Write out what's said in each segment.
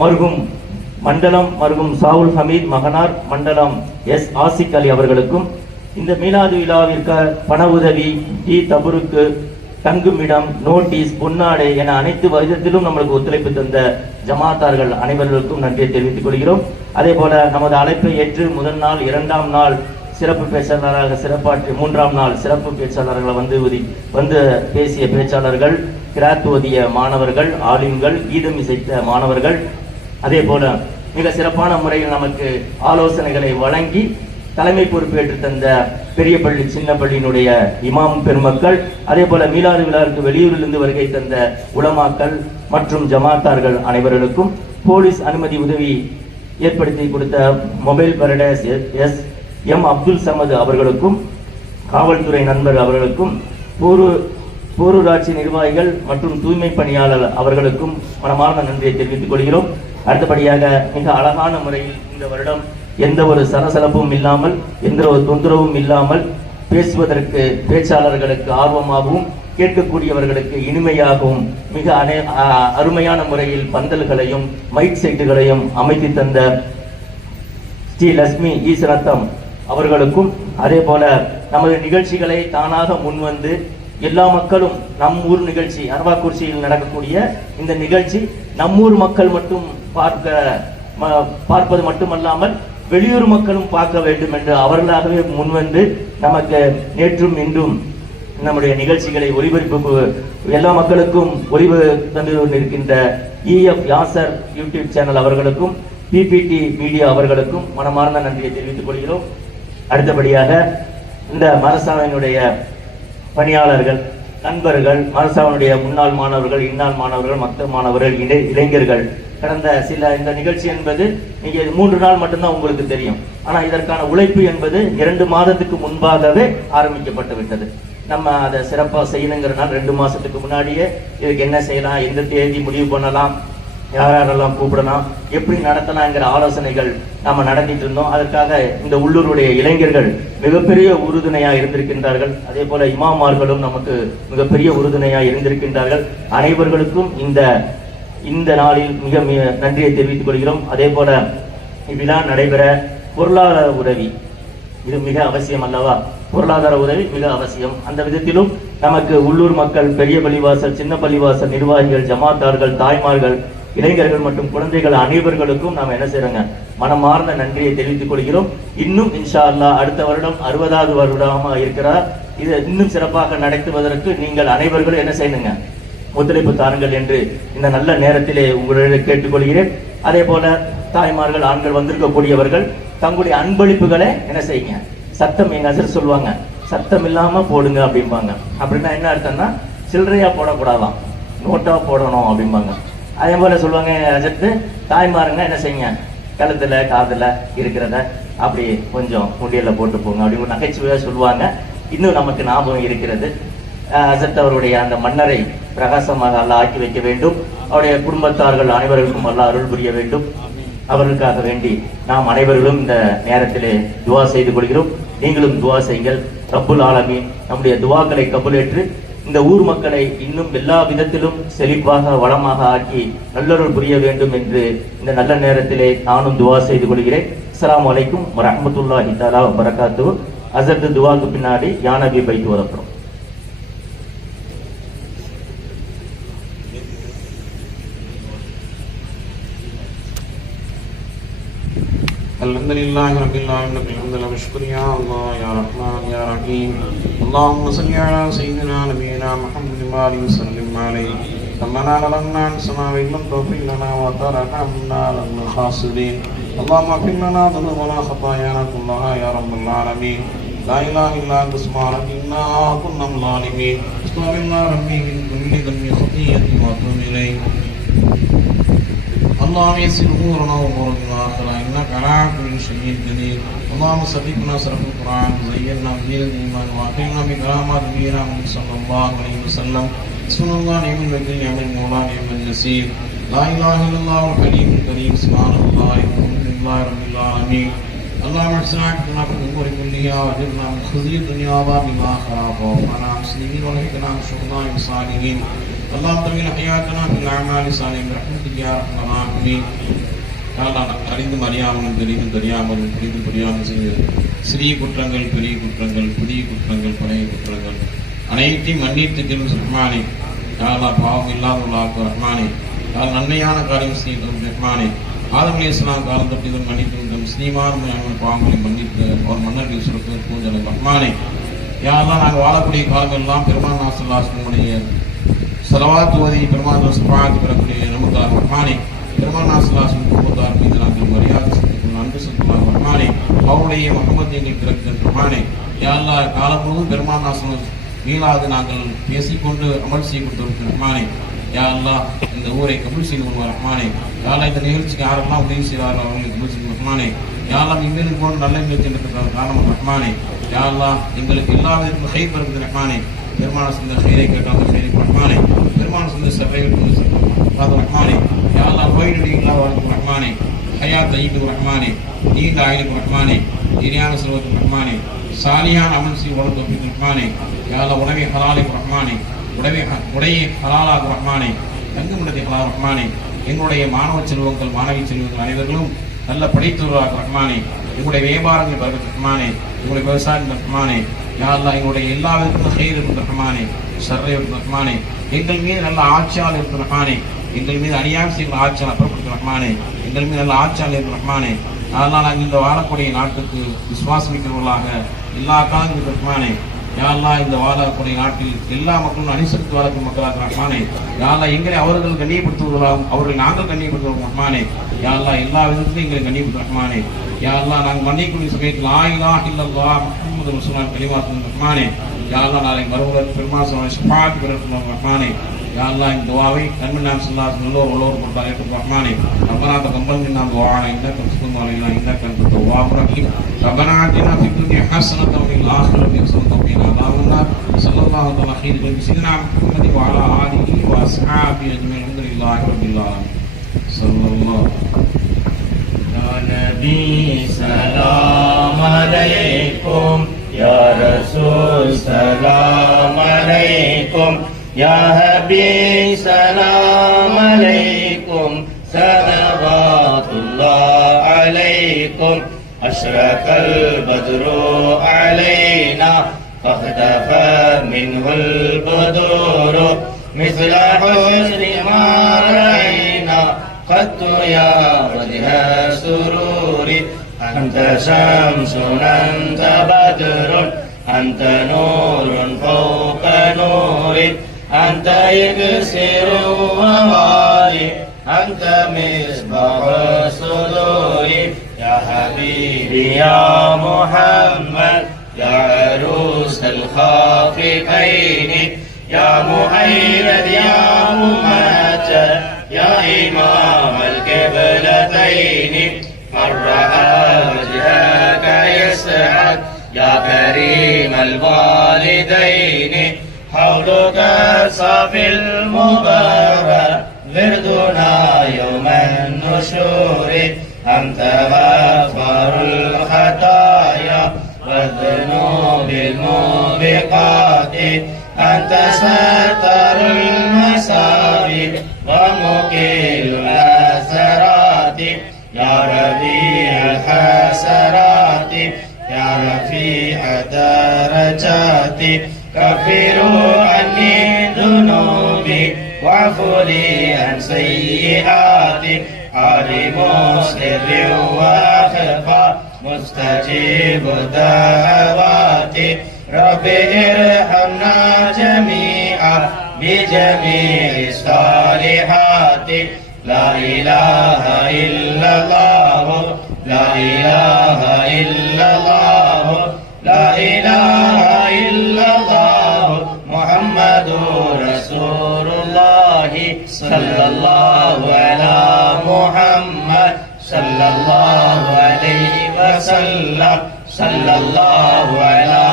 மருகும் மண்டலம் மருகும் சாவுல் ஹமீத் மகனார் மண்டலம் எஸ் ஆசிக் அலி அவர்களுக்கும் இந்த மீலாது விழாவிற்கு பண உதவி, டீ தபுருக்கு, தங்குமிடம், நோட்டீஸ், பொன்னாடை என அனைத்து விதத்திலும் நம்மளுக்கு ஒத்துழைப்பு தந்த ஜமாத்தார்கள் அனைவர்களுக்கும் நன்றியை தெரிவித்துக் கொள்கிறோம். அதே போல நமது அழைப்பை ஏற்று முதல் நாள், இரண்டாம் நாள் சிறப்பு பேச்சாளராக சிறப்பாற்றி, மூன்றாம் நாள் சிறப்பு பேச்சாளர்களை வந்து பேசிய பேச்சாளர்கள், கிராத் ஓதிய மாணவர்கள், ஆலிம்கள், கீதம் இசைத்த மாணவர்கள், அதே போல மிக சிறப்பான முறையில் நமக்கு ஆலோசனைகளை வழங்கி தலைமை பொறுப்பேற்று தந்த பெரிய பள்ளி சின்ன பள்ளியினுடைய இமாம் பெருமக்கள், அதே போல மீலாது விழாவிற்கு வெளியூரிலிருந்து வருகை தந்த உலமாக்கள் மற்றும் ஜமாத்தார்கள் அனைவர்களுக்கும், போலீஸ் அனுமதி உதவி ஏற்படுத்தி கொடுத்த mobile paradise S M Abdul Samad அவர்களுக்கும், காவல்துறை நண்பர் அவர்களுக்கும், போரூராட்சி நிர்வாகிகள் மற்றும் தூய்மை பணியாளர் அவர்களுக்கும் மனமார்ந்த நன்றியை தெரிவித்துக் கொள்கிறோம். அடுத்தபடியாக மிக அழகான முறையில் இந்த வருடம் எந்த ஒரு சலசலப்பும் இல்லாமல், எந்த ஒரு தொந்தரவும் இல்லாமல், பேசுவதற்கு பேச்சாளர்களுக்கு ஆர்வமாகவும் கேட்கக்கூடியவர்களுக்கு இனிமையாகவும் மிக அருமையான முறையில் பந்தல்களையும் மைக் செட்டுகளையும் அமைத்து தந்த ஸ்ரீ லட்சுமி ஈஸ்வரத்தம் அவர்களுக்கும், அதே போல நமது நிகழ்ச்சிகளை தானாக முன்வந்து எல்லா மக்களும் நம் ஊர் நிகழ்ச்சி அரவாக்குறிச்சியில் நடக்கக்கூடிய இந்த நிகழ்ச்சி நம்மூர் மக்கள் மட்டும் பார்ப்பது மட்டுமல்லாமல் வெளியூர் மக்களும் பார்க்க வேண்டும் என்று அவர்களாகவே முன்வந்து நமக்கு நேற்றும் இன்றும் நம்முடைய நிகழ்ச்சிகளை ஒளிபரப்பு எல்லா மக்களுக்கும் ஒளிவு தந்து கொண்டிருக்கின்ற EF யாசர் யூடியூப் சேனல் அவர்களுக்கும், PPT மீடியா அவர்களுக்கும் மனமார்ந்த நன்றியை தெரிவித்துக் கொள்கிறோம். அடுத்தபடியாக இந்த மதரசாவினுடைய பணியாளர்கள், நண்பர்கள், மதரசாவினுடைய முன்னாள் மாணவர்கள், இந்நாள் மாணவர்கள், மற்ற மாணவர்கள், இளைஞர்கள், கடந்த இந்த நிகழ்ச்சி என்பது நீங்க 3 நாள் மட்டும்தான் உங்களுக்கு தெரியும். ஆனா இதற்கான உழைப்பு என்பது 2 மாதத்துக்கு முன்பாகவே ஆரம்பிக்கப்பட்டு விட்டது. நம்ம அதை சிறப்பாக செய்யணுங்கிறனால 2 மாசத்துக்கு முன்னாடியே இதுக்கு என்ன செய்யலாம், எந்த தேதி முடிவு பண்ணலாம், யாரெல்லாம் கூப்பிடலாம், எப்படி நடத்தலாம்ங்கிற ஆலோசனைகள் நாம நடத்திட்டு இருந்தோம். அதற்காக இந்த உள்ளூருடைய இளைஞர்கள் மிகப்பெரிய உறுதுணையா இருந்திருக்கின்றார்கள். அதே போல இமாமார்களும் நமக்கு மிகப்பெரிய உறுதுணையா இருந்திருக்கின்றார்கள். அனைவர்களுக்கும் இந்த நாளில் மிக நன்றியை தெரிவித்துக் கொள்கிறோம். அதே போல இவ்விழா நடைபெற பொருளாதார உதவி இது மிக அவசியம் அல்லவா? பொருளாதார உதவி மிக அவசியம். அந்த விதத்திலும் நமக்கு உள்ளூர் மக்கள், பெரிய பள்ளிவாசல், சின்ன பள்ளிவாசல் நிர்வாகிகள், ஜமாத்தார்கள், தாய்மார்கள், இளைஞர்கள் மற்றும் குழந்தைகள் அனைவர்களுக்கும் நாம் என்ன செய்யறோங்க, மனமார்ந்த நன்றியை தெரிவித்துக் கொள்கிறோம். இன்னும் இன்ஷா அல்லாஹ் அடுத்த வருடம் 60வது வருடமாக இருக்கிறார். இதை இன்னும் சிறப்பாக நடத்துவதற்கு நீங்கள் அனைவர்களும் என்ன செய்யணுங்க, ஒத்துழைப்பு தாருங்கள் என்று இந்த நல்ல நேரத்திலே உங்களிடம் கேட்டுக்கொள்கிறேன். அதே போல தாய்மார்கள், ஆண்கள் வந்திருக்கக்கூடியவர்கள் தங்களுடைய அன்பளிப்புகளை என்ன செய்யுங்க, சத்தம், எங்க அசர் சொல்லுவாங்க, சத்தம் இல்லாம போடுங்க அப்படிம்பாங்க. அப்படின்னா என்ன அர்த்தம்னா சில்லறையா போடக்கூடாதான், நோட்டா போடணும் அப்படிம்பாங்க. அதே போல சொல்லுவாங்க அஜத்து, தாய்மாருங்க என்ன செய்யுங்க, கழுத்துல காதுல இருக்கிறத அப்படி கொஞ்சம் முண்டியல போட்டு போங்க அப்படின்னு நகைச்சுவையா சொல்லுவாங்க. இன்னும் நமக்கு ஞாபகம் இருக்கிறது. அஜத் அவருடைய அந்த மன்னரை பிரகாசமாக அல்லாஹ் ஆக்கி வைக்க வேண்டும். அவருடைய குடும்பத்தார்கள் அனைவருக்கும் அல்லாஹ் அருள் புரிய வேண்டும். அவர்களுக்காக வேண்டி நாம் அனைவர்களும் இந்த நேரத்திலே துவா செய்து கொள்கிறோம். நீங்களும் துவா செய்யுங்கள். ரப்புல் ஆலமீன் நம்முடைய துவாக்களை கபூலேற்று இந்த ஊர் மக்களை இன்னும் எல்லா விதத்திலும் செழிப்பாக வளமாக ஆக்கி நல்லருள் புரிய வேண்டும் என்று இந்த நல்ல நேரத்திலே நானும் துவா செய்து கொள்கிறேன். அஸ்ஸலாமு அலைக்கும் வரஹ்மத்துல்லாஹி தஆலா வபரகாத்துஹு. அஸர்து துவாக்கு பின்னாடி யா நபி பைத்து வரப்போம். الحمد لله رب العالمين الحمد لله والشكر يا الله يا رحمن يا رحيم اللهم صل على سيدنا نبينا محمد وآله وسلم عليه ربنا ظلمنا أنفسنا وإن لم تغفر لنا وترحمنا لنكن من الخاسرين اللهم اغفر لنا ذنوبنا وخطايانا كلها يا رب العالمين لا إله إلا أنت سبحانك إنا كنا ظالمين استغفر الله ربي من كل ذنب خطيئة وأتوب إليه اللهم يسر امورنا وامورنا الاخره انك على كل شيء قدير اللهم صدقنا صرف القران وزينا بدين الايمان واكرمنا بكرامات نبينا محمد صلى الله عليه وسلم بسم الله نعم الوكيل نعم المولى نعم النصير لا اله الا الله الحليم الكريم سبحان الله الحمد لله رب العالمين اللهم احسن عاقبتنا في الامور كلها واجرنا من خزي الدنيا وعذاب الاخره ووفقنا مسلمين والحقنا بالشهداء والصالحين اللهم طويل حياتنا في الأعمال الصالحة برحمتك يا أرحم الراحمين. அறிந்தும் அறியாமலும் தெரியாமலும் புரியாமல் செய்த சிறிய குற்றங்கள், பெரிய குற்றங்கள், புதிய குற்றங்கள், பழைய குற்றங்கள் அனைத்தையும் மன்னித்து திரும்ப ரஹ்மானே. யாரெல்லாம் பாவம் இல்லாதவர்களாக ரஹ்மானே. யார் நன்மையான காரியம் செய்தோம் ரஹ்மானே. ஆதம் அலைஹிஸ்ஸலாம் காலம் தொட்டு மன்னித்து முஸ்லீமான பாவங்களை மன்னித்து அவர் மன்னர்கள் சுரத்து பூஜனை ரஹ்மானே. யாரெல்லாம் நாங்கள் வாழக்கூடிய காலம் எல்லாம் பெருமாள் நாசல்லாஸ்முடைய செலவாத்து ஓதி பெருமாள் சபாத்து பெறக்கூடிய நமக்கு ரஹ்மானே. பெருமாள் நாசல்லாஸ்மு குடும்பத்தார் மீது நாங்கள் மரியாதை செலுத்திக் அன்பு செலுத்தலாம் ரஹ்மானே. அவருடைய முகமது எங்களுக்கு பிறகு ரஹ்மானே. யாரெல்லாம் காலம் முழுவதும் பெருமாள் நாசல் மீளாது நாங்கள் பேசிக்கொண்டு அமல் செய்ய கொடுத்தவர்கள் ரஹ்மானே. யா அல்லாஹ் இந்த ஊரை கபூல் செய்து கொள்வார் ரஹ்மானே. யா அல்லாஹ் இந்த நிகழ்ச்சிக்கு யாரெல்லாம் உதவி செய்வாரோ அவர்களுக்கு கபூல் செய்து ரஹ்மானே. யா அல்லாஹ் இம்மேலும் போன்ற நல்ல நிகழ்ச்சி நடத்துகிற காரணம் ரஹ்மானே. யா அல்லாஹ் எங்களுக்கு எல்லா விதத்திலும் ஹைர் வருகிறது ரஹ்மானே. பெருமான சிந்த ஹைரை கேட்டால் ஹைரை ரஹ்மானே. பெருமான சிந்த சபை ரஹ்மானே. யா அல்லாஹ் நோயினுடைய இல்லாத வாழ்க்கை ரஹ்மானே. ஹயாத் ஐந்து ரஹ்மானே. நீண்ட ஆயுளுக்கு ரஹ்மானே. இனியான செல்வத்துக்கு ரஹ்மானே. சாலியான அமல் செய்ய வளர்த்து ரஹ்மானே. யா அல்லாஹ் உணவை ஹலாலிக்கு ரஹ்மானே. உடையை ஹலாலாக ரஹ்மானே. தங்குமிடத்தை ஹலால் ரஹ்மானே. எங்களுடைய மாணவ செல்வங்கள், மாணவி செல்வங்கள் அனைவர்களும் நல்ல படித்தவர்களாக ரஹ்மானே. எங்களுடைய வியாபாரங்கள் பரவ ரஹ்மானே. எங்களுடைய விவசாயம் ரஹ்மானே. யா அல்லாஹ் எங்களுடைய எல்லா விதத்திலும் ஹைர் இருக்கும் ரஹ்மானே. ஷர்ரை இருக்கும் ரஹ்மானே. எங்கள் மீது நல்ல ஆட்சியாளர் இருக்கும் ரஹ்மானே. எங்கள் மீது அநியாயம் செய்கிற ஆட்சியாளர் அப்புறப்படுத்த ரஹ்மானே. எங்கள் மீது நல்ல ஆட்சியாளர் இருக்கும் ரஹ்மானே. அதனால் நாங்கள் இந்த வாழக்கூடிய நாட்டுக்கு விசுவாசமிக்கிறவர்களாக எல்லா காலங்களுக்கும் ரஹ்மானே. யா அல்லாஹ் இந்த வாழக்கூடிய நாட்டில் எல்லா மக்களும் அனுசரித்து வாழக்கூடிய மக்களாக ரஹ்மானே. யா அல்லாஹ் எங்களை அவர்கள் கண்ணியப்படுத்துவதாகவும் அவர்கள் நாங்கள் கண்ணியப்படுத்துவோம் ரஹ்மானே. யா அல்லாஹ் எல்லா விதத்திலும் எங்களை கண்ணியப்படுத்தும் ரஹ்மானே. யா அல்லாஹ் நாங்கள் மன்னிக்கூடிய சமயத்தில் லா இலாஹ இல்லல்லாஹ் முஹம்மது ரசூலுல்லாஹ் கலிமாத்துன் ரஹ்மானே. யா அல்லாஹ் நாளை மறுபடியும் பெருமாள் ஷஃபாஅத் பெறட்டும் ரஹ்மானே. யா அல்லாஹ் இந்த துஆவை நன்மை நாம் ஸல்லல்லாஹு நல்லோர் கொண்டாட ஏற்று ரஹ்மானே. ரப்பனா தகப்பல் மின்னா துஆனா இன்னக துஸ்மிஉ அலைனா இன்னக அன்த தவ்வாபுர் ரஹீம். ரப்பனா ஆத்தினா ஃபித் துன்யா ஹஸனத்தன் வ ஃபில் ஆখিরাতি ஹஸனத்தன் வ கினா அஸாபன்னார். ஸல்லல்லாஹு தஆலா ഖൈറ பிஸினா முஹம்மதி வ அலா ஆலிஹி வ அஸ்ஹாபிஹி அஜ்மஈன். அல்ஹம்துலில்லாஹி ரப்பில் ஆலமீன். ஸல்லல்லாஹு யா நபி ஸலாம் அலைக்கும் யா ரசூல் ஸலாம் அலைக்கும் या हबीब सलाम अलैकुम सलवातुल्लाह अलैकुम अशरकल बद्रु अलैना फख्तफा मिनहुल बदूरु मिस्ल हुस्नि मा रअयना क़त्तु या वजह सुरूरि अंत शम्सुन अंत बद्रुन अंत नूरुन फौक नूरि أنت يكسر ووالي أنت مصباح الصدور يا حبيبي يا محمد يا عروس الخافقين يا مؤيد يا ممجد يا إمام القبلتين من رأى وجهك يسعد يا كريم الوالدين حولك صافي المبارك وردنا يوم النشور أنت غفار الخطايا والذنوب الموبقات أنت ستر المساوي ومقيل الأثرات يا ربيع الحسرات يا رفيع الدرجات كفروا عني ذنوبي واعفوا لي عن سيئاتي عالم سر واخفى مستجيب الدعوات رب ارحمنا جميعا بجميع الصالحات لا اله الا الله لا اله الا الله لا اله الا الله محمد رسول الله صلى الله على محمد صلى الله عليه وسلم صلى الله على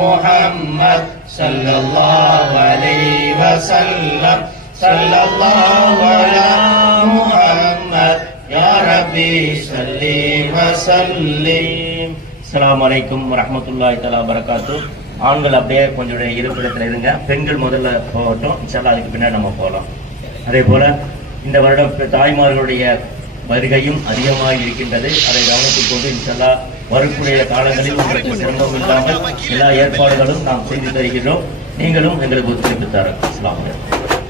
محمد صلى الله عليه وسلم صلى الله على محمد يا ربي صل وسلم. السلام عليكم ورحمة الله تعالى وبركاته. ஆண்கள் அப்படியே கொஞ்சம் இருப்பிடத்தில் இருங்க, பெண்கள் முதல்ல போகட்டும், இன்ஷால்லா அதுக்கு பின்னாடி நம்ம போகலாம். அதே போல இந்த வருடம் தாய்மார்களுடைய வருகையும் அதிகமாக இருக்கின்றது. அதை கவனத்தில் கொண்டு இன்ஷால்லா வரக்கூடிய காலங்களில் உங்களுக்கு சிரமம் இல்லாமல் எல்லா ஏற்பாடுகளும் நாம் செய்து தருகிறோம். நீங்களும் எங்களுக்கு ஒத்துழைப்பு தர. அஸ்ஸலாமு அலைக்கும்.